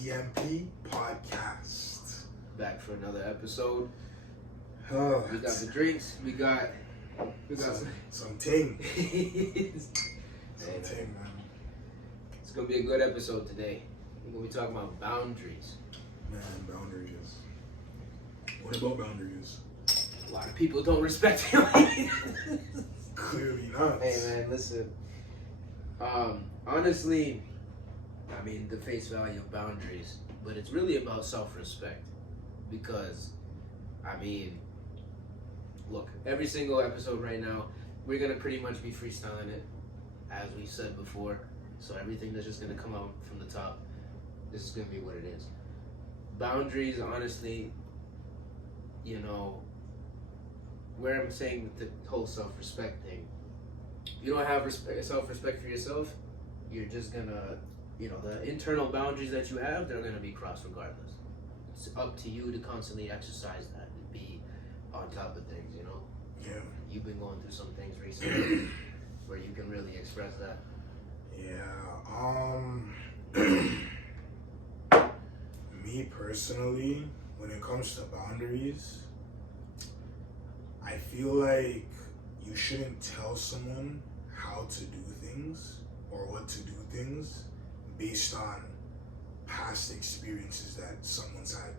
MDCMP podcast. Back for another episode. Oh, We got the drinks. We got some ting. Hey, Some ting, man. It's gonna be a good episode today. We're gonna be talking about boundaries. Man, boundaries. What about boundaries? A lot of people don't respect them. Clearly not. Hey man, listen. Honestly, I mean the face value of boundaries, but it's really about self-respect. Because, I mean, look, every single episode right now, we're gonna pretty much be freestyling it, as we said before. So everything that's just gonna come out from the top, this is gonna be what it is. Boundaries, honestly, you know, where I'm saying with the whole self-respect thing, you don't have self-respect for yourself, you're just gonna, the internal boundaries that you have, they're gonna be crossed regardless. It's up to you to constantly exercise that and be on top of things, Yeah. You've been going through some things recently where you can really express that. Yeah. Me personally, when it comes to boundaries, I feel like you shouldn't tell someone how to do things or what to do things based on past experiences that someone's had.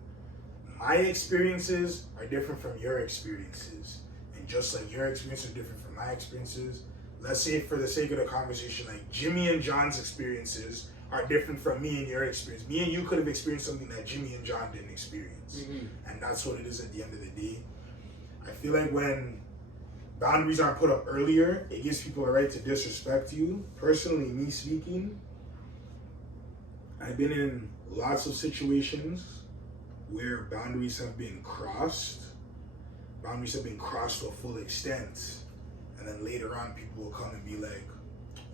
My experiences are different from your experiences. And just like your experiences are different from my experiences, let's say for the sake of the conversation, like Jimmy and John's experiences are different from me and your experience. Me and you could have experienced something that Jimmy and John didn't experience. Mm-hmm. And that's what it is at the end of the day. I feel like when boundaries aren't put up earlier, it gives people a right to disrespect you. Personally, me speaking, I've been in lots of situations where boundaries have been crossed. Boundaries have been crossed to a full extent. And then later on, people will come and be like,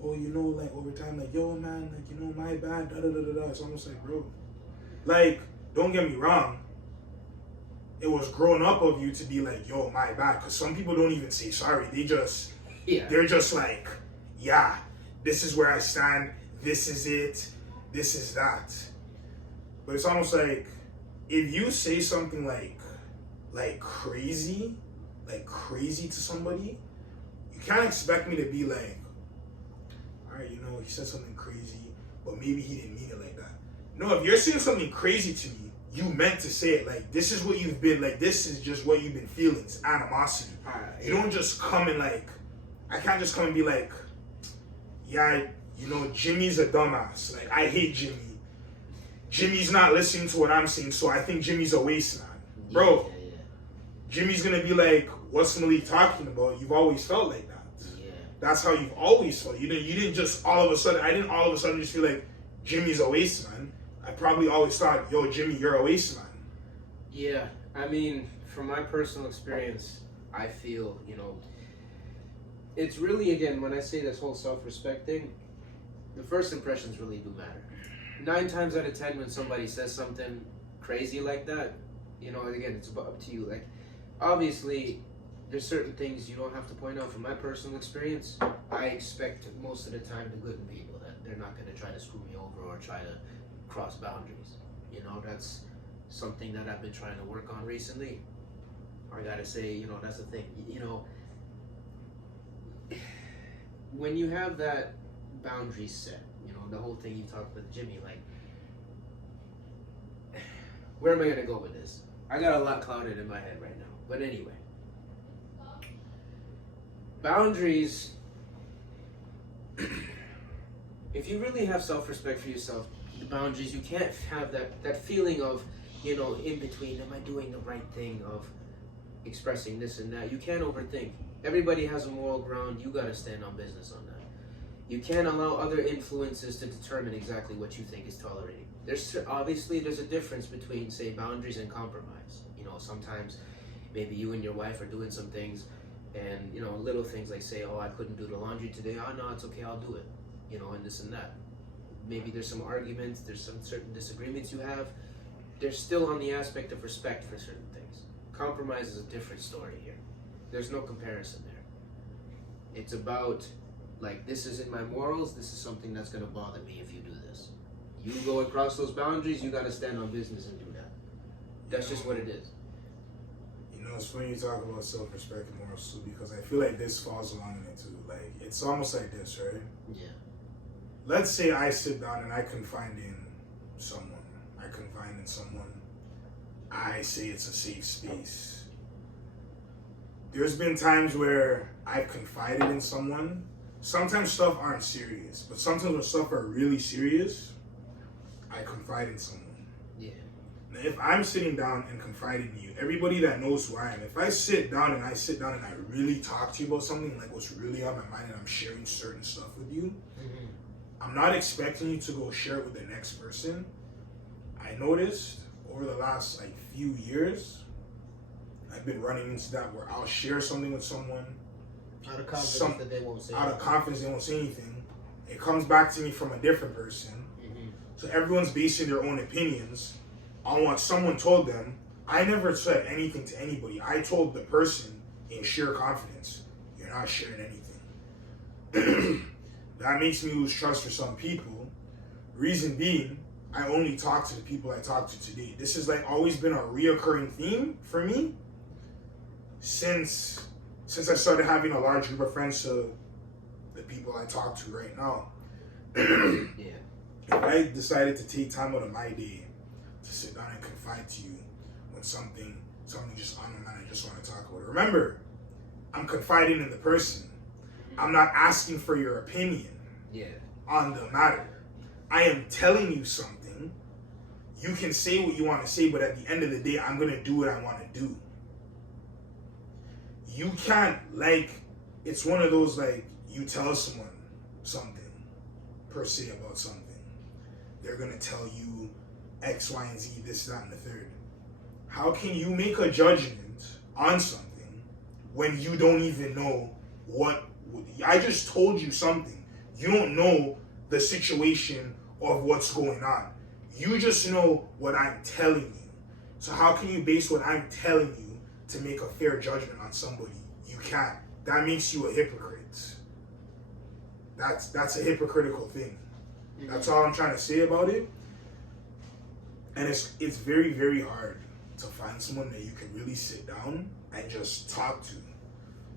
oh, like over time, like, yo, man, like, my bad, da-da-da-da-da. It's almost like, bro, like, don't get me wrong. It was grown up of you to be like, yo, my bad. Because some people don't even say sorry. They're just like, yeah, this is where I stand. This is it. This is that. But it's almost like, if you say something like crazy to somebody, you can't expect me to be like, all right, he said something crazy, but maybe he didn't mean it like that. No, if you're saying something crazy to me, you meant to say it. Like, this is what you've been, like, this is just what you've been feeling. It's animosity. You don't just come and I can't just come and be like, yeah, Jimmy's a dumbass. Like, I hate Jimmy. Jimmy's not listening to what I'm saying, so I think Jimmy's a waste man. Bro, Yeah. Jimmy's gonna be like, what's Malik talking about? You've always felt like that. Yeah. That's how you've always felt. I didn't all of a sudden just feel like Jimmy's a waste man. I probably always thought, yo, Jimmy, you're a waste man. Yeah, I mean, from my personal experience, I feel, it's really, again, when I say this whole self-respect thing, the first impressions really do matter. 9 times out of 10 when somebody says something crazy like that, again, it's up to you. Like, obviously, there's certain things you don't have to point out. From my personal experience, I expect most of the time the good in people, that they're not going to try to screw me over or try to cross boundaries. That's something that I've been trying to work on recently. I gotta say, that's the thing. When you have that boundary set, the whole thing you talked with Jimmy, like, where am I gonna go with this? I got a lot clouded in my head right now. But anyway, boundaries, if you really have self-respect for yourself, the boundaries, you can't have that feeling of, in between, am I doing the right thing, of expressing this and that. You can't overthink. Everybody has a moral ground. You gotta stand on business on that. You can't allow other influences to determine exactly what you think is tolerating. There's a difference between, say, boundaries and compromise. Sometimes maybe you and your wife are doing some things, and little things like, say, oh, I couldn't do the laundry today. Oh no, it's okay, I'll do it. And this and that. Maybe there's some arguments, there's some certain disagreements you have. They're still on the aspect of respect for certain things. Compromise is a different story here. There's no comparison there. It's about, like, this is in my morals, this is something that's going to bother me if you do this. You go across those boundaries, you gotta stand on business and do that. That's just what it is. You know, it's funny you talk about self-respect and morals too, because I feel like this falls along in it too. Like, it's almost like this, right? Yeah. Let's say I sit down and I confide in someone. I say it's a safe space. There's been times where I've confided in someone. Sometimes stuff aren't serious, but sometimes when stuff are really serious, I confide in someone. Yeah. Now, if I'm sitting down and confiding in you, everybody that knows who I am, if I sit down and I really talk to you about something, like what's really on my mind, and I'm sharing certain stuff with you, I'm not expecting you to go share it with the next person. I noticed over the last like few years, I've been running into that where I'll share something with someone. Out of confidence that they won't say anything. Out of confidence they won't say anything. It comes back to me from a different person. So everyone's basing their own opinions on what someone told them. I never said anything to anybody. I told the person in sheer confidence, you're not sharing anything. That makes me lose trust for some people. Reason being, I only talk to the people I talk to today. This has like always been a reoccurring theme for me since I started having a large group of friends to the people I talk to right now. Yeah. If I decided to take time out of my day to sit down and confide to you when something just on my mind, I just want to talk about it. Remember, I'm confiding in the person. I'm not asking for your opinion on the matter. I am telling you something. You can say what you want to say, but at the end of the day, I'm going to do what I want to do. You can't, like, it's one of those, like, you tell someone something, per se, about something. They're going to tell you X, Y, and Z, this, that, and the third. How can you make a judgment on something when you don't even know what... I just told you something. You don't know the situation of what's going on. You just know what I'm telling you. So how can you base what I'm telling you to make a fair judgment on somebody? You can't. That makes you a hypocrite. That's a hypocritical thing. That's all I'm trying to say about it. And it's very, very hard to find someone that you can really sit down and just talk to.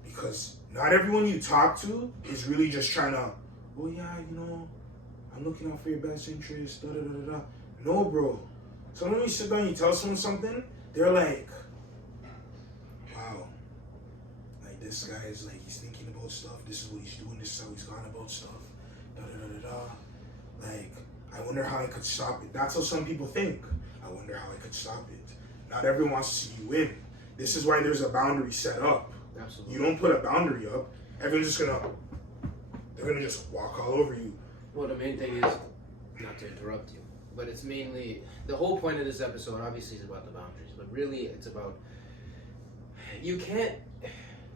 Because not everyone you talk to is really just trying to, oh yeah, you know, I'm looking out for your best interest, da da da da da. No, bro. So when you sit down and you tell someone something, they're like, wow, like this guy is like, he's thinking about stuff, this is what he's doing, this is how he's gone about stuff, da da da da da. Like, I wonder how I could stop it. That's how some people think. I wonder how I could stop it. Not everyone wants to see you win. This is why there's a boundary set up. Absolutely. You don't put a boundary up, everyone's just they're gonna just walk all over you. Well, the main thing is, not to interrupt you, but it's mainly, the whole point of this episode obviously is about the boundaries, but really it's about, you can't,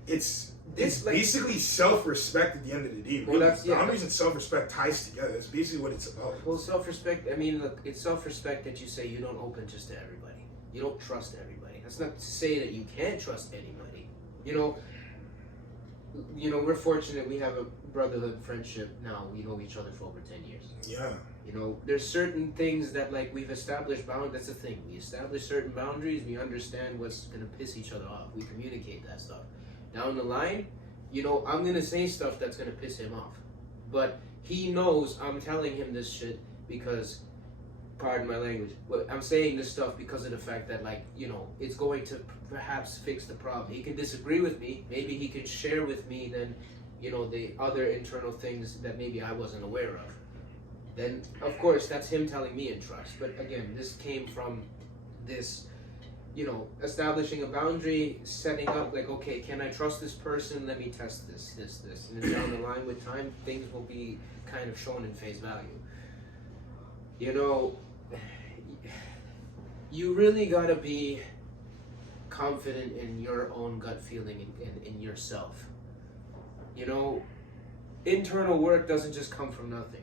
it's basically self-respect at the end of the day. Really. Well, boundaries and self-respect ties together. That's basically what it's about. Well, self-respect, I mean, look, it's self-respect that you say you don't open just to everybody. You don't trust everybody. That's not to say that you can't trust anybody. You know, we're fortunate we have a brotherhood friendship now. We know each other for over 10 years. Yeah. You know, there's certain things that, like, we've established boundaries. That's the thing. We establish certain boundaries. We understand what's going to piss each other off. We communicate that stuff. Down the line, you know, I'm going to say stuff that's going to piss him off. But he knows I'm telling him this shit because, pardon my language, but I'm saying this stuff because of the fact that, like, you know, it's going to perhaps fix the problem. He can disagree with me. Maybe he could share with me then, you know, the other internal things that maybe I wasn't aware of. Then, of course, that's him telling me in trust. But again, this came from this, you know, establishing a boundary, setting up, like, okay, can I trust this person? Let me test this. And then down the line with time, things will be kind of shown in face value. You know, you really gotta be confident in your own gut feeling and in yourself. You know, internal work doesn't just come from nothing.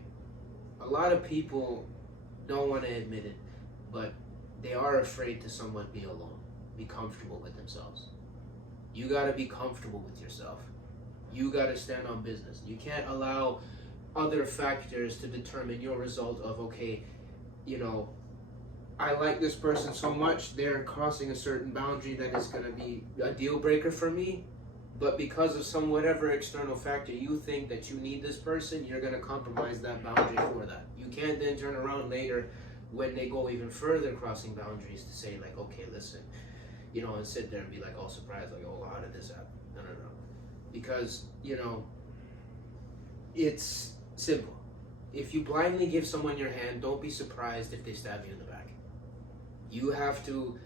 A lot of people don't want to admit it, but they are afraid to somewhat be alone, be comfortable with themselves. You gotta be comfortable with yourself. You gotta stand on business. You can't allow other factors to determine your result of, okay, you know, I like this person so much, they're crossing a certain boundary that is going to be a deal breaker for me. But because of some whatever external factor, you think that you need this person, you're going to compromise that boundary for that. You can't then turn around later when they go even further crossing boundaries to say like, okay, listen, you know, and sit there and be like all surprised, like, oh, how did this happen? No. Because, you know, it's simple. If you blindly give someone your hand, don't be surprised if they stab you in the back. You have to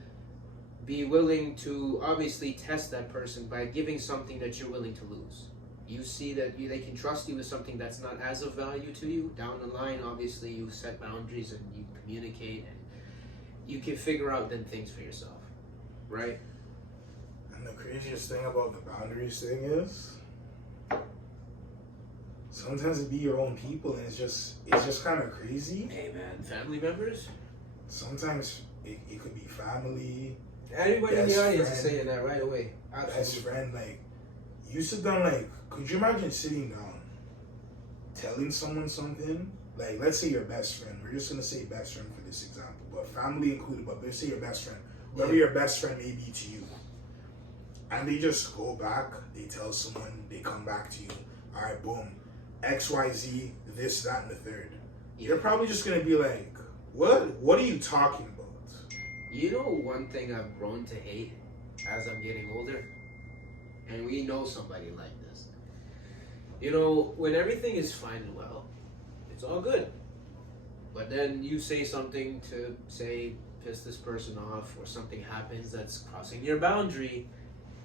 be willing to obviously test that person by giving something that you're willing to lose. You see that they can trust you with something that's not as of value to you. Down the line, obviously, you set boundaries and you communicate and you can figure out then things for yourself, right? And the craziest thing about the boundaries thing is sometimes it be your own people and it's just kind of crazy. Hey man, family members? Sometimes it could be family. Everybody in the audience is saying that right away. Absolutely. Best friend, like, you sit down, like, could you imagine sitting down, telling someone something? Like, let's say your best friend. We're just going to say best friend for this example, but family included, but let's say your best friend. Whoever your best friend may be to you. And they just go back, they tell someone, they come back to you. All right, boom. XYZ, this, that, and the third. You're probably just going to be like, what are you talking about? You know one thing I've grown to hate as I'm getting older? And we know somebody like this. You know, when everything is fine and well, it's all good. But then you say something to, say, piss this person off, or something happens that's crossing your boundary,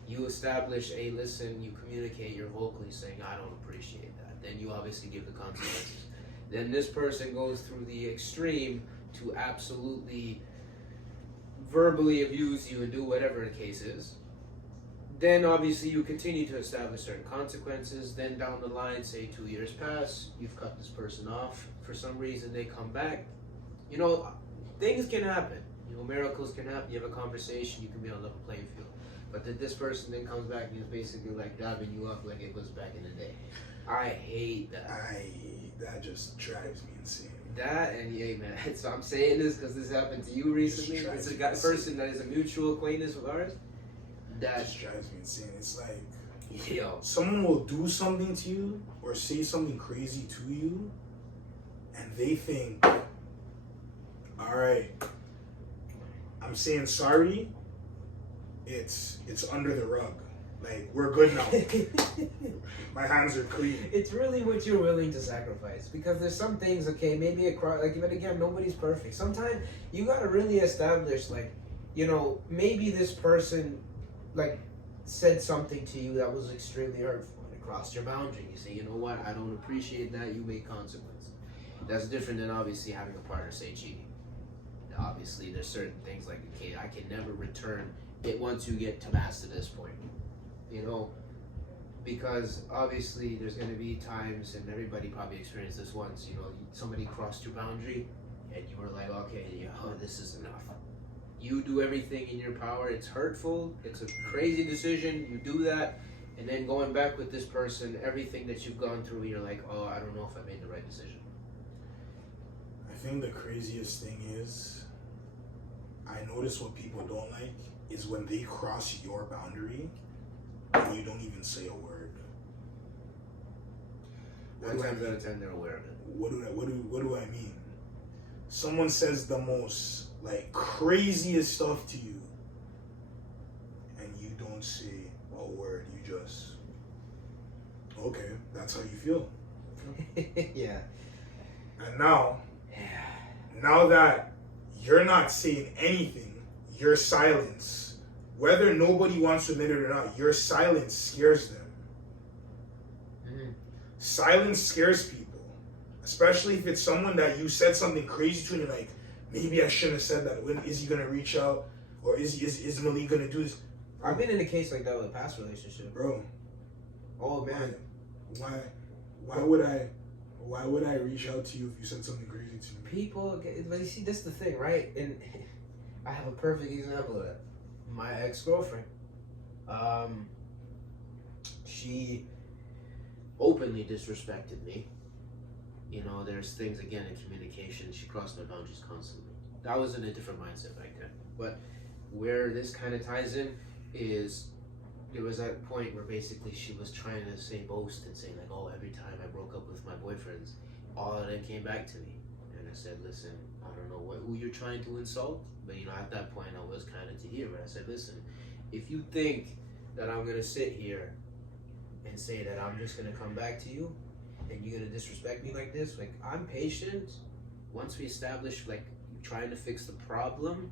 you establish a listen, you communicate, you're vocally saying, I don't appreciate that. Then you obviously give the consequences. Then this person goes through the extreme to absolutely verbally abuse you and do whatever the case is. Then obviously you continue to establish certain consequences. Then down the line, say 2 years pass, you've cut this person off. For some reason they come back. You know, things can happen. You know, miracles can happen. You have a conversation, you can be on a level playing field. But that this person then comes back and is basically like dabbing you up like it was back in the day. I hate that. That just drives me insane. That, and yeah, man, so I'm saying this because this happened to you recently. It's a person that is a mutual acquaintance of ours. That just drives me insane. It's like, yo, someone will do something to you or say something crazy to you, and they think, all right, I'm saying sorry. It's under the rug. Like, we're good now. My hands are clean. It's really what you're willing to sacrifice, because there's some things, okay, maybe across, like, but again, nobody's perfect. Sometimes you gotta really establish, like, you know, maybe this person, like, said something to you that was extremely hurtful and it crossed your boundary. You say, you know what, I don't appreciate that. You make consequences. That's different than obviously having a partner say cheating. Obviously, there's certain things like, okay, I can never return it once you get to past to this point. You know, because obviously there's going to be times, and everybody probably experienced this once, you know, somebody crossed your boundary and you were like, okay, this is enough. You do everything in your power. It's hurtful. It's a crazy decision. You do that. And then going back with this person, everything that you've gone through, you're like, oh, I don't know if I made the right decision. I think the craziest thing is, I notice what people don't like is when they cross your boundary and you don't even say a word. 9 times out of 10, they're aware of it. What do I mean? Someone says the most, like, craziest stuff to you, and you don't say a word. You just, okay, that's how you feel. Yeah. And now that you're not saying anything, your silence, whether nobody wants to admit it or not, your silence scares them. Mm-hmm. Silence scares people. Especially if it's someone that you said something crazy to and you're like, maybe I shouldn't have said that. When is he gonna reach out? Or is Malik gonna do this? I've been in a case like that with a past relationship. Bro. Oh man. Why would I reach out to you if you said something crazy to me? People, but you see, that's the thing, right? And I have a perfect example of that. My ex-girlfriend. She openly disrespected me. You know, there's things again in communication. She crossed my boundaries constantly. I was in a different mindset back then. But where this kind of ties in is there was that point where basically she was trying to boast and say like, oh, every time I broke up with my boyfriends, all of them came back to me. And I said, listen, I don't know who you're trying to insult, but you know, at that point I was kind of to hear. But I said, listen, if you think that I'm gonna sit here and say that I'm just gonna come back to you and you're gonna disrespect me like this, like I'm patient. Once we establish like trying to fix the problem,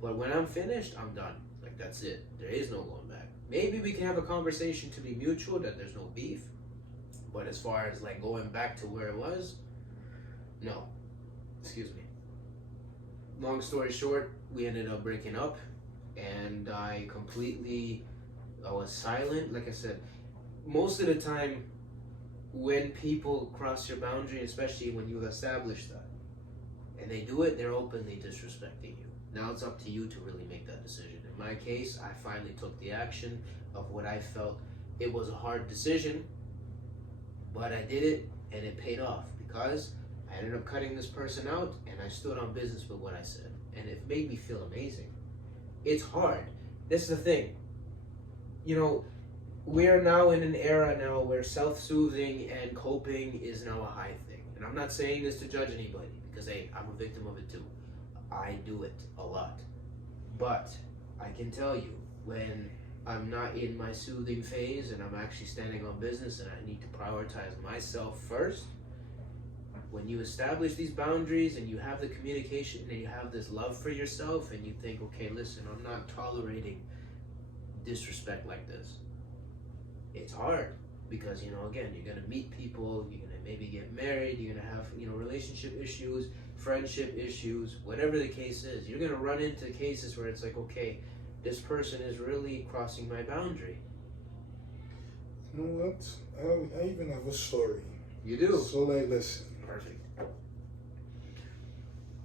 but when I'm finished, I'm done. Like that's it. There is no going back. Maybe we can have a conversation to be mutual that there's no beef, but as far as like going back to where it was, no. Excuse me. Long story short, we ended up breaking up, and I was silent. Like I said, most of the time when people cross your boundary, especially when you've established that, and they do it, they're openly disrespecting you. Now it's up to you to really make that decision. In my case, I finally took the action of what I felt. It was a hard decision, but I did it, and it paid off because I ended up cutting this person out, and I stood on business with what I said, and it made me feel amazing. It's hard. This is the thing. You know, we're now in an era now where self-soothing and coping is now a high thing. And I'm not saying this to judge anybody because, hey, I'm a victim of it too. I do it a lot. But I can tell you when I'm not in my soothing phase and I'm actually standing on business and I need to prioritize myself first, when you establish these boundaries and you have the communication and you have this love for yourself and you think, okay, listen, I'm not tolerating disrespect like this. It's hard because, you know, again, you're going to meet people, you're going to maybe get married, you're going to have, you know, relationship issues, friendship issues, whatever the case is. You're going to run into cases where it's like, okay, this person is really crossing my boundary. You know what? I even have a story. You do? So, like, listen. Perfect.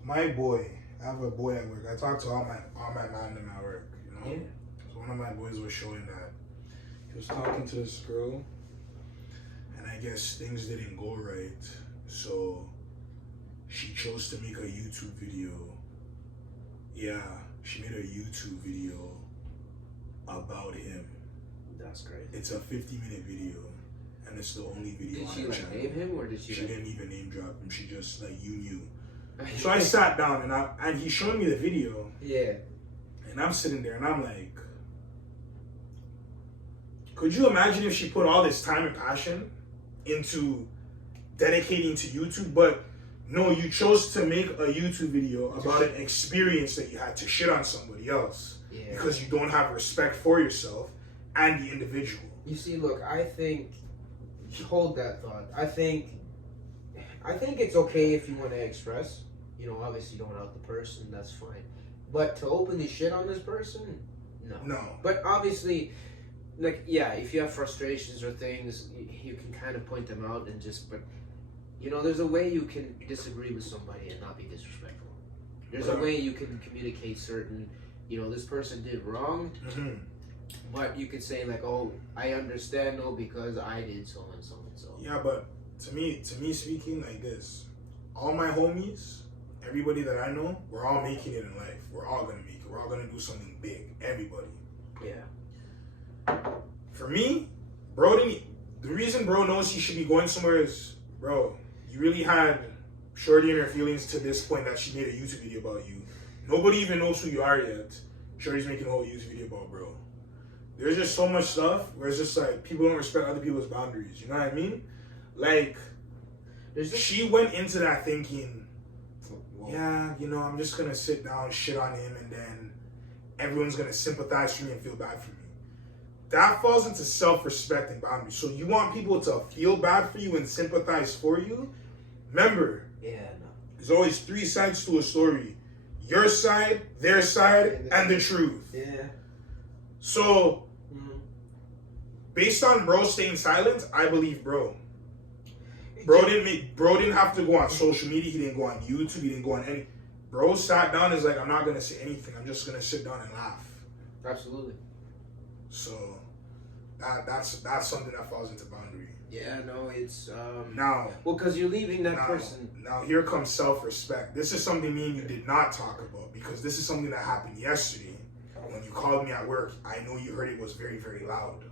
My boy, I have a boy at work. I talk to all my man in my work, you know? Yeah. So one of my boys was showing that he was talking to this girl, and I guess things didn't go right. So she chose to make a YouTube video. Yeah, she made a YouTube video about him. That's great. It's a 50-minute video, and it's the only video Did on she her like channel. name him or did she? She didn't even name drop him. She just like you knew. So I sat down and he's showing me the video. Yeah. And I'm sitting there and I'm like, could you imagine if she put all this time and passion into dedicating to YouTube, but no, you chose to make a YouTube video about an experience that you had to shit on somebody else because you don't have respect for yourself and the individual. You see, look, I think, hold that thought. I think it's okay if you want to express. You know, obviously you don't out the person, that's fine. But to openly shit on this person, no. No. But obviously, like, yeah, if you have frustrations or things, you can kind of point them out and just, but, you know, there's a way you can disagree with somebody and not be disrespectful. There's a way you can communicate certain, you know, this person did wrong, but you could say like, oh, I understand, no, because I did so and so and so. Yeah, but to me speaking like this, all my homies, everybody that I know, we're all making it in life. We're all gonna make it. We're all gonna do something big. Everybody. Yeah. For me, bro, the reason bro knows he should be going somewhere is, bro, you really had Shorty in her feelings to this point that she made a YouTube video about you. Nobody even knows who you are yet. Shorty's making a whole YouTube video about bro. There's just so much stuff where it's just like people don't respect other people's boundaries. You know what I mean? Like, she went into that thinking, yeah, you know, I'm just gonna sit down, shit on him, and then everyone's gonna sympathize for me and feel bad for me. That falls into self-respect and boundaries. So you want people to feel bad for you and sympathize for you? Remember, there's always three sides to a story. Your side, their side, and the truth. Yeah. So, based on bro staying silent, I believe bro. Bro didn't have to go on social media. He didn't go on YouTube. He didn't go on any. Bro sat down and is like, I'm not gonna say anything. I'm just gonna sit down and laugh. Absolutely. So, That's something that falls into boundary. Yeah, no, it's Now. Well, because you're leaving that person. Now here comes self-respect. This is something me and you did not talk about because this is something that happened yesterday when you called me at work. I know you heard it was very, very loud,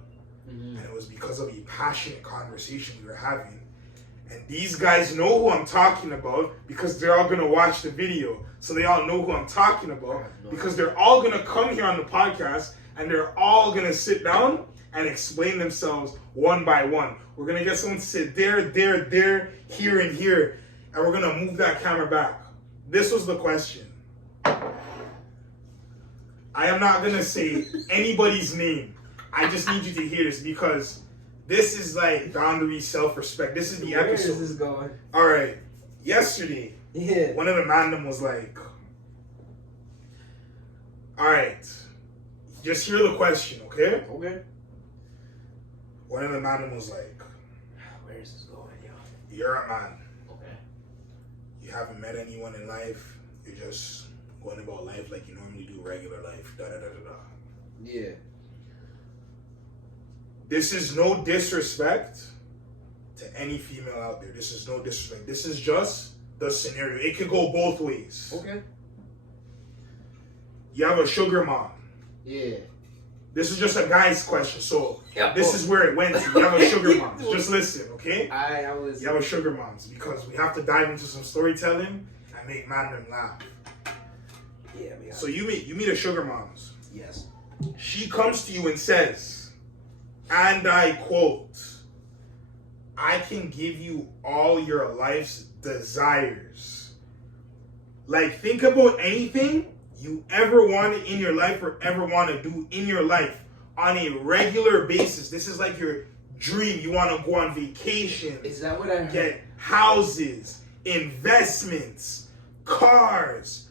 and it was because of a passionate conversation we were having. And these guys know who I'm talking about because they're all gonna watch the video, so they all know who I'm talking about because they're all gonna come here on the podcast and they're all gonna sit down and explain themselves one by one. We're gonna get someone to sit there, here, and here, and we're gonna move that camera back. This was the question. I am not gonna say anybody's name. I just need you to hear this because this is like boundary self-respect. This is the episode. Where is this going? All right. Yesterday, one of the mandem was like, all right, just hear the question, okay? Okay. One of the mandem was like, where is this going, yo? You're a man. Okay. You haven't met anyone in life. You're just going about life like you normally do regular life. Yeah. This is no disrespect to any female out there. This is no disrespect. This is just the scenario. It could go both ways. Okay. You have a sugar mom. Yeah. This is just a guy's question. So this is where it went to. You have a sugar mom. Just listen, okay? I was. You have a sugar moms because we have to dive into some storytelling and make man laugh. Yeah. So you meet a sugar moms. Yes. She comes to you and says, and I quote, I can give you all your life's desires. Like, think about anything you ever wanted in your life or ever want to do in your life on a regular basis. This is like your dream. You want to go on vacation. Is that what I heard? Get houses, investments, cars,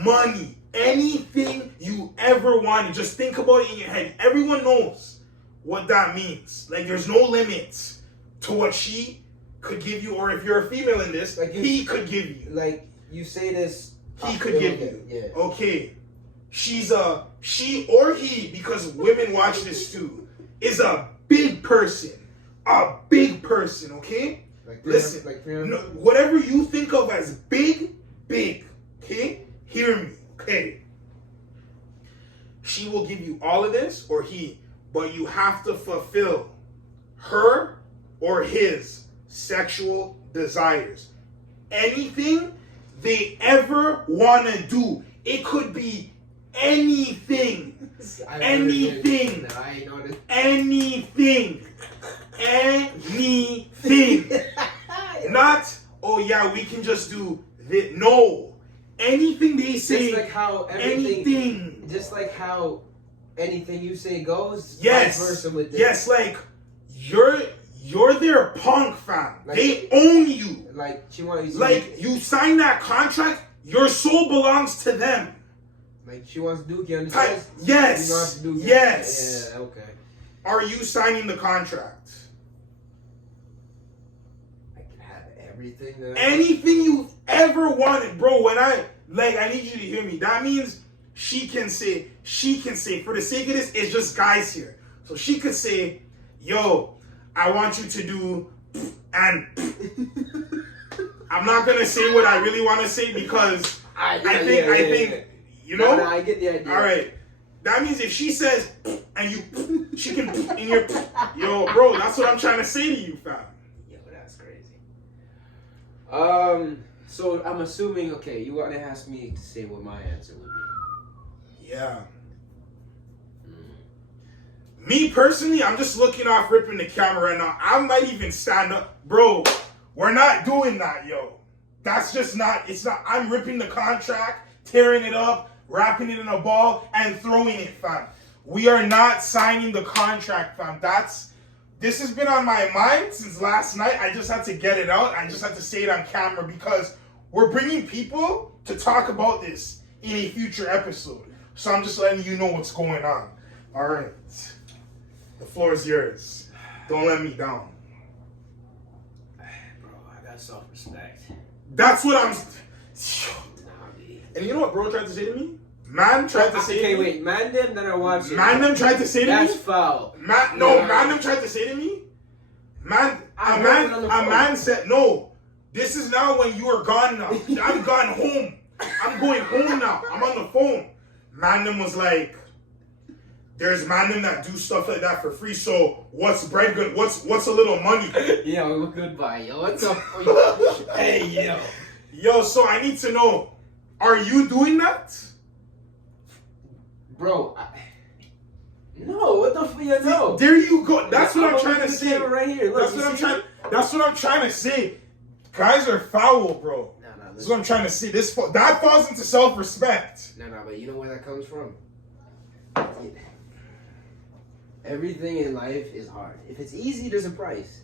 money, anything you ever wanted. Just think about it in your head. Everyone knows what that means. Like, there's no limits to what she could give you, or if you're a female in this, like he could give you. Like, you say this. He could give you. Yeah. Okay. She or he, because women watch this too, is a big person. A big person, okay? Listen, no, whatever you think of as big, okay? Hear me, okay? She will give you all of this, or he, but you have to fulfill her or his sexual desires. Anything they ever want to do. It could be anything. Anything. Anything. Not, oh yeah, we can just do this. No. Anything they say. Just like how anything. Just like how anything you say goes. Yes. Vice versa with this. Yes, like you're their punk, fam. Like, they own you. Like she wants you. Like you sign that contract, your soul belongs to them. Like she wants Dookie on the chest. Yes. You don't have to Yes. Yeah. Okay. Are you signing the contract? I can have everything. Anything you ever wanted, bro. When I need you to hear me. That means she can say. For the sake of this, it's just guys here. So she could say, "Yo, I want you to do," and I'm not gonna say what I really want to say because I think you know. No, I get the idea. All right, that means if she says and she can in your yo, bro. That's what I'm trying to say to you, fam. Yo, that's crazy. So I'm assuming you want to ask me to say what my answer would be. Yeah. Me personally, I'm just looking off ripping the camera right now. I might even stand up. Bro, we're not doing that, yo. That's just not, it's not, I'm ripping the contract, tearing it up, wrapping it in a ball, and throwing it, fam. We are not signing the contract, fam. This has been on my mind since last night. I just had to get it out. I just had to say it on camera because we're bringing people to talk about this in a future episode. So I'm just letting you know what's going on. All right. The floor is yours. Don't let me down. Bro, I got self-respect. That's what I'm... And you know what bro tried to say to me? Man tried to say. Okay, wait. Man them that are watching. Man them tried to say to me. That's foul. Man them tried to say to me. A man said no. This is now when you are gone now. I'm gone home. I'm going home now. I'm on the phone. Man them was like, there's man them that do stuff like that for free. So what's bread good? What's a little money? Yo, goodbye, yo. What's up? Hey, yo. Yo, so I need to know, are you doing that? Bro, no, what the fuck, you know? There you go. That's what I'm trying to say. Right here. Look, That's what I'm trying to say. Guys are foul, bro. That's what I'm trying to say. That falls into self-respect. No, but you know where that comes from? Everything in life is hard. If it's easy, there's a price.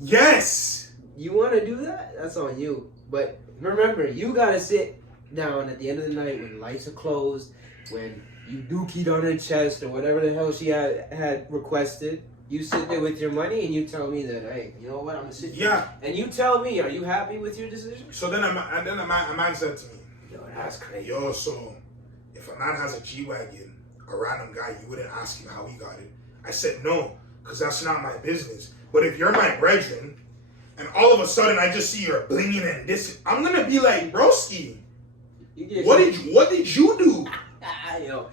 Yes. You want to do that? That's on you. But remember, you gotta sit down at the end of the night when lights are closed, when you dookied on her chest or whatever the hell she had requested. You sit there with your money and you tell me that, hey, you know what, I'm gonna sit here. Yeah. And you tell me, are you happy with your decision? So then a man said to me, Yo, that's crazy. yo, so if a man has a G-Wagon, a random guy, you wouldn't ask him how he got it. I said no, because that's not my business. But if you're my brethren, and all of a sudden I just see you're blinging and this, I'm gonna be like, broski, what did you do? Yo.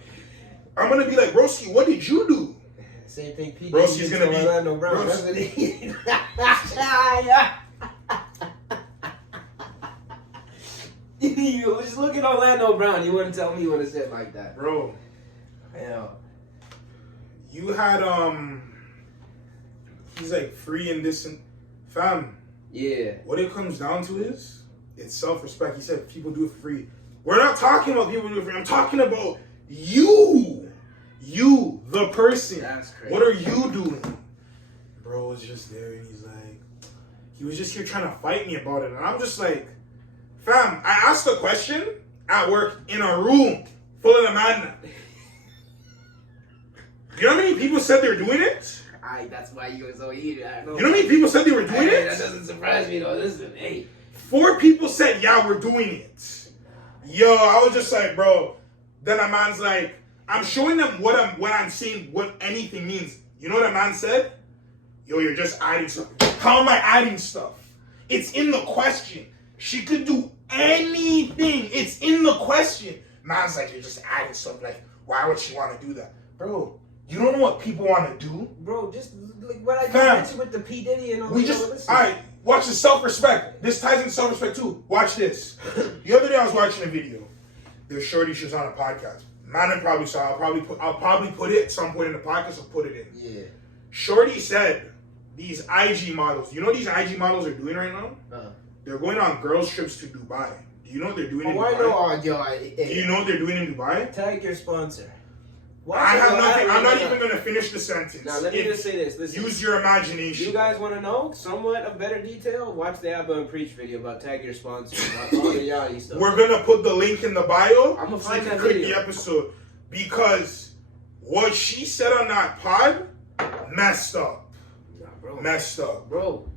I'm gonna be like, broski, what did you do? Same thing, P. Broski's gonna be Orlando Brown. You just look at Orlando Brown. You wouldn't tell me you would have said like that, bro. Yeah. You had he's like free and this and fam. Yeah. What it comes down to is it's self-respect. He said people do it for free. We're not talking about people do it for free. I'm talking about you, the person. That's crazy. What are you doing? Bro was just there and he's like, he was just here trying to fight me about it, and I'm just like, fam. I asked a question at work in a room full of the man. You know how many people said they're doing it? That's why you were so heated. I know. You know how many people said they were doing it? That doesn't surprise me though. Listen, hey. 4 people said, yeah, we're doing it. Yo, I was just like, bro. Then a man's like, I'm showing them what I'm saying, what anything means. You know what a man said? Yo, you're just adding stuff. How am I adding stuff? It's in the question. She could do anything. It's in the question. Man's like, you're just adding stuff. Like, why would she want to do that? Bro, you don't know what people want to do? Bro, just like what I just mentioned with the P. Diddy and all that. Alright, watch the self-respect. This ties into self-respect too. Watch this. The other day I was watching a video. There's shorty, she was on a podcast. Man, probably saw. I'll probably put it at some point in the podcast. I'll put it in. Yeah. Shorty said these IG models. You know what these IG models are doing right now? They're going on girls trips to Dubai. Do you know what they're doing in Dubai? Do you know what they're doing in Dubai? Tag your sponsor. I have nothing. I'm not even going to finish the sentence. Now let me just say this. Listen, use your imagination. You guys want to know somewhat of better detail? Watch the Abba and Preach video about tag your sponsor. About all the Yachty stuff. We're going to put the link in the bio. I'm going to so you find can that click video. the episode, because what she said on that pod messed up. Bro. Messed up. Bro.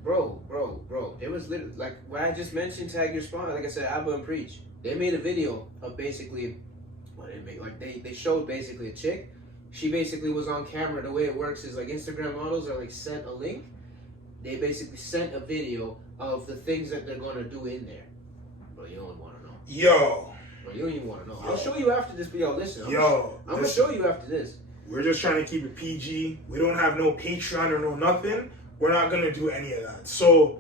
It was literally like what I just mentioned. Tag your sponsor. Like I said, Abba and Preach. They made a video of basically what they make. Like they showed basically a chick. She basically was on camera. The way it works is like Instagram models are like sent a link. They basically sent a video of the things that they're gonna do in there. Bro, you don't want to know. Yo. Bro, you don't even want to know. I'll show you after this video. Listen. I'm gonna show you after this. We're just trying to keep it PG. We don't have no Patreon or no nothing. We're not gonna do any of that. So.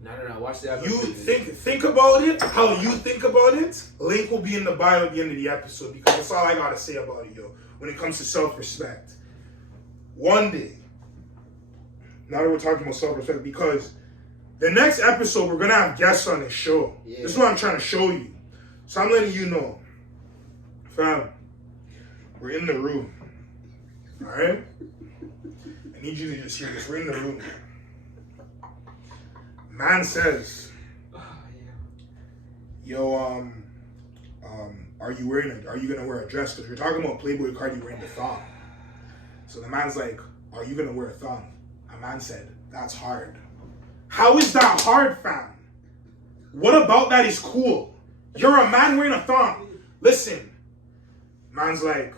No. Watch that. You think about it. How you think about it. Link will be in the bio at the end of the episode, because that's all I gotta say about it, yo. When it comes to self-respect, one day. Now that we're talking about self-respect, because the next episode we're gonna have guests on this show. Yeah. This is what I'm trying to show you. So I'm letting you know, fam. We're in the room. All right. I need you to just hear this. We're in the room. Man says, yo, are you gonna wear a dress? Because we're talking about Playboy Cardi wearing the thong. So the man's like, are you gonna wear a thong? A man said, that's hard. How is that hard, fam? What about that is cool? You're a man wearing a thong. Listen, Man's like,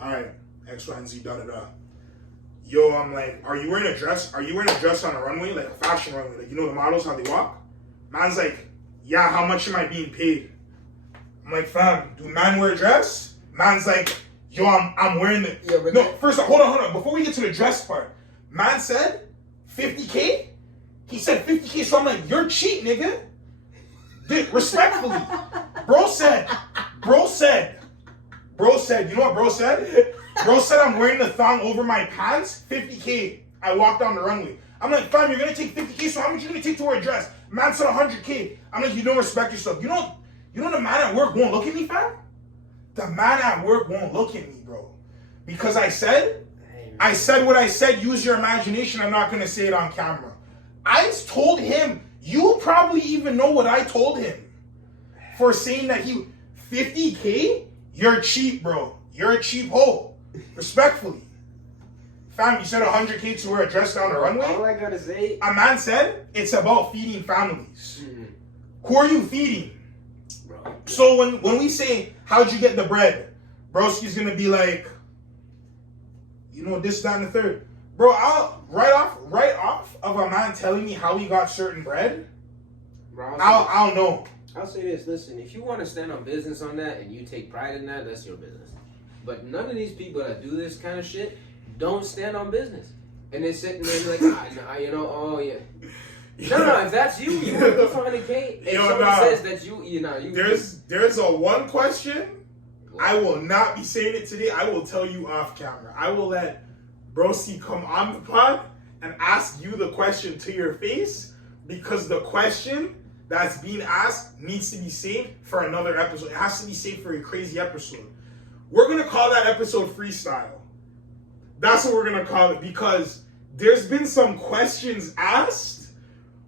all right, X, Y, and Z, da da da. Yo, I'm like, are you wearing a dress? Are you wearing a dress on a runway, like a fashion runway? Like, you know the models, how they walk? Man's like, yeah, how much am I being paid? I'm like, fam, do man wear a dress? Man's like, yo, I'm wearing the... Yeah, but no, first, hold on. Before we get to the dress part, man said 50K? He said 50K, so I'm like, you're cheap, nigga. Respectfully. Bro said, you know what bro said? Bro said I'm wearing the thong over my pants, 50K. I walked down the runway. I'm like, fam, you're gonna take 50K, so how much you gonna take to wear a dress? Man said 100K. I'm like, you don't respect yourself. You know the man at work won't look at me, fam? The man at work won't look at me, bro. Because I said what I said, use your imagination. I'm not gonna say it on camera. I told him, you probably even know what I told him. For saying that 50K? You're cheap, bro. You're a cheap hoe. Respectfully. Fam, you said 100K to wear a dress down the runway? All I gotta say... A man said, it's about feeding families. Mm-hmm. Who are you feeding? Bro. So when we say, how'd you get the bread? Broski's gonna be like, you know, this, that, and the third. Bro, right off of a man telling me how he got certain bread, Bro, I'll know. I'll say this, listen, if you want to stand on business on that and you take pride in that, that's your business. But none of these people that do this kind of shit don't stand on business. And they're sitting there like, oh yeah. No, if that's you would be 400K. If someone says that you There's a one question, I will not be saying it today, I will tell you off camera. I will let Broski come on the pod and ask you the question to your face, because the question that's being asked needs to be saved for another episode. It has to be saved for a crazy episode. We're going to call that episode freestyle. That's what we're going to call it, because there's been some questions asked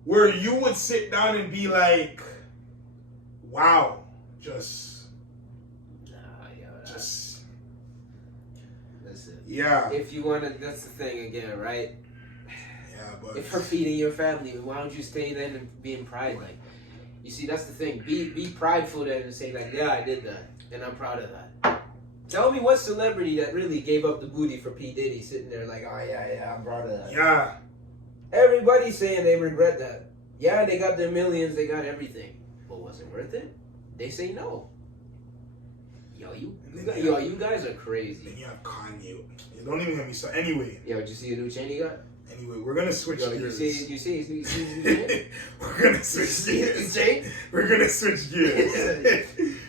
where you would sit down and be like, wow, listen. Yeah. If you want to, that's the thing again, right? Yeah, but if you're feeding your family, why don't you stay then and be in pride? Like, you see, that's the thing. Be prideful then and say like, yeah, I did that, and I'm proud of that. Tell me what celebrity that really gave up the booty for P. Diddy sitting there like, oh yeah, I'm proud of that. Yeah. Everybody's saying they regret that. Yeah, they got their millions, they got everything, but was it worth it? They say no. You guys are crazy. Then you have Kanye. Don't even get me started. Anyway. Yo, did you see the new chain he got? Anyway, we're gonna switch gears. You see his new chain? We're gonna switch gears. We're gonna switch gears.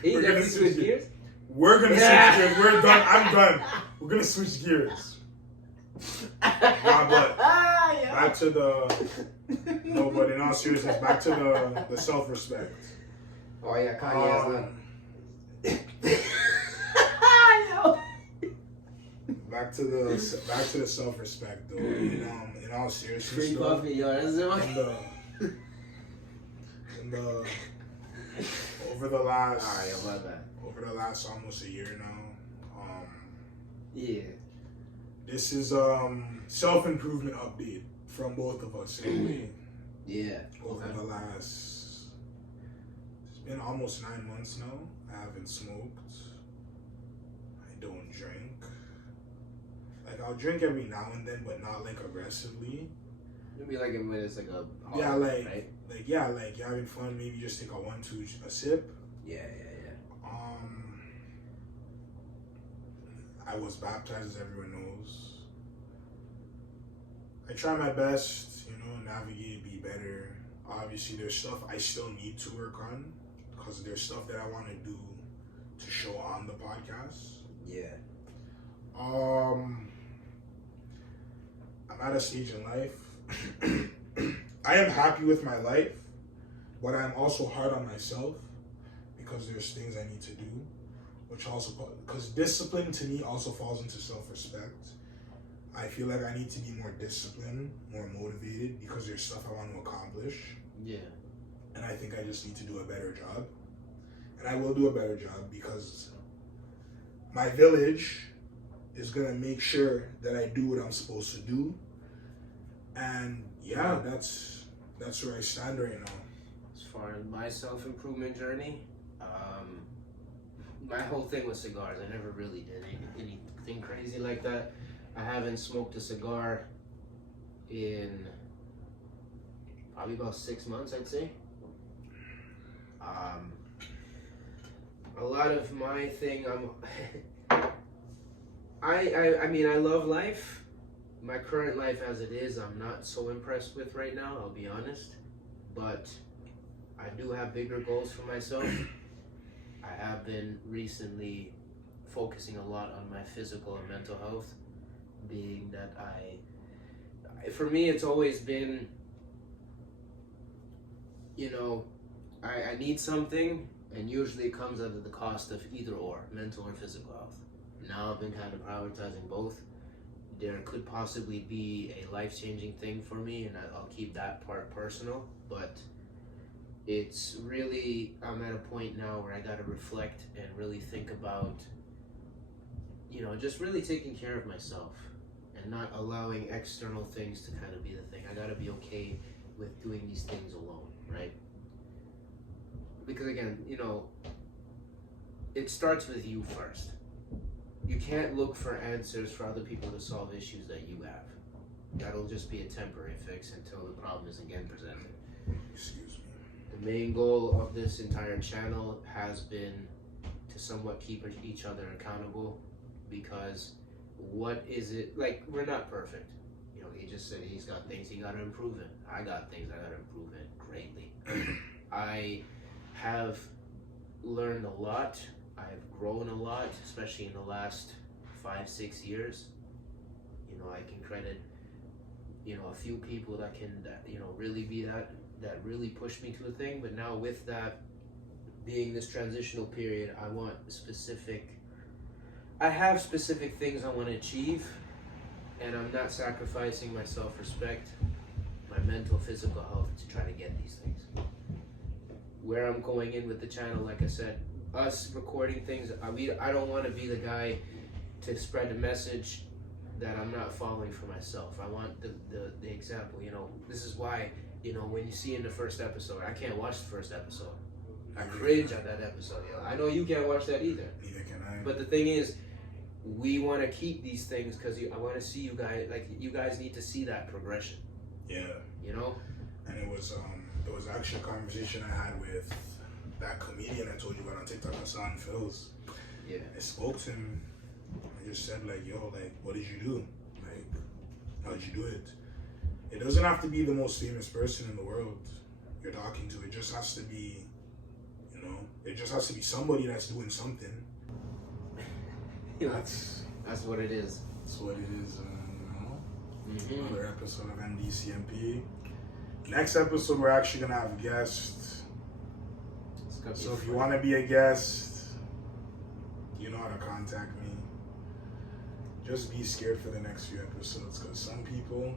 He definitely switch gears? We're gonna switch gears. We're done. I'm done. We're gonna switch gears. Nah, but back to but in all seriousness, back to the self-respect. Oh yeah, Kanye has done. Back to the self-respect though. In all seriousness, free coffee, yo. That's over the last. All right, my bad. Over the last almost a year now. Yeah. This is self-improvement update from both of us anyway. Yeah. Over the last, it's been almost 9 months now. I haven't smoked. I don't drink. Like, I'll drink every now and then, but not like aggressively. Maybe like when it's like a holiday, right? Like you're having fun. Maybe just take a sip. Yeah. I was baptized, as everyone knows. I try my best, navigate, be better. Obviously, there's stuff I still need to work on, because there's stuff that I want to do to show on the podcast. Yeah. I'm at a stage in life. I am happy with my life, but I'm also hard on myself, because there's things I need to do, because discipline to me also falls into self-respect. I feel like I need to be more disciplined, more motivated, because there's stuff I want to accomplish. Yeah. And I think I just need to do a better job. And I will do a better job, because my village is going to make sure that I do what I'm supposed to do. And yeah, that's where I stand right now. As far as my self-improvement journey, my whole thing was cigars. I never really did anything crazy like that. I haven't smoked a cigar in probably about 6 months, I'd say. A lot of my thing, I mean, I love life. My current life as it is, I'm not so impressed with right now, I'll be honest. But I do have bigger goals for myself. I have been recently focusing a lot on my physical and mental health, being that for me, it's always been, you know, I need something, and usually it comes at the cost of either or, mental or physical health. Now I've been kind of prioritizing both. There could possibly be a life-changing thing for me, and I'll keep that part personal, but it's really, I'm at a point now where I gotta reflect and really think about, you know, just really taking care of myself and not allowing external things to kind of be the thing. I gotta be okay with doing these things alone, right? Because again, you know, it starts with you first. You can't look for answers for other people to solve issues that you have. That'll just be a temporary fix until the problem is again presented. Excuse me. The main goal of this entire channel has been to somewhat keep each other accountable, because what is it, like, we're not perfect. You know, he just said he's got things he gotta improve in. I got things I gotta improve in greatly. I have learned a lot. I've grown a lot, especially in the last 5-6 years. You know, I can credit, you know, a few people that you know, really be that really pushed me to a thing. But now with that being this transitional period, I have specific things I want to achieve, and I'm not sacrificing my self-respect, my mental, physical health to try to get these things. Where I'm going in with the channel, like I said, us recording things, I don't want to be the guy to spread a message that I'm not following for myself. I want the example, you know. This is why, you know, when you see in the first episode, I can't watch the first episode. I cringe at that episode, yo. I know you can't watch that either. Neither can I. But the thing is, we want to keep these things because I want to see you guys, like, you guys need to see that progression. Yeah. You know? And it was actually a conversation I had with that comedian I told you about on TikTok, Hassan Phils. Yeah. I spoke to him. I just said, like, yo, like, what did you do? Like, how did you do it? It doesn't have to be the most famous person in the world you're talking to. It just has to be, you know, it just has to be somebody that's doing something. That's what it is. That's what it is, you know? Mm-hmm. Another episode of MDCMP. Next episode, we're actually going to have guests. So if you want to be a guest, you know how to contact me. Just be scared for the next few episodes, because some people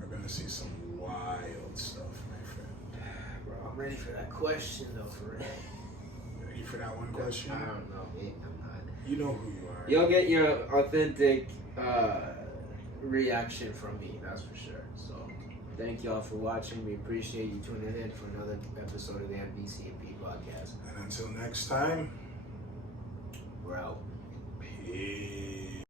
are going to see some wild stuff, my friend. Bro, I'm ready for that question, though, for real. Ready for that one question? I don't know, man. I'm not. You know who you are. You'll get your authentic reaction from me, that's for sure. So, thank y'all for watching. We appreciate you tuning in for another episode of the MDCMP podcast. And until next time, we're out. peace.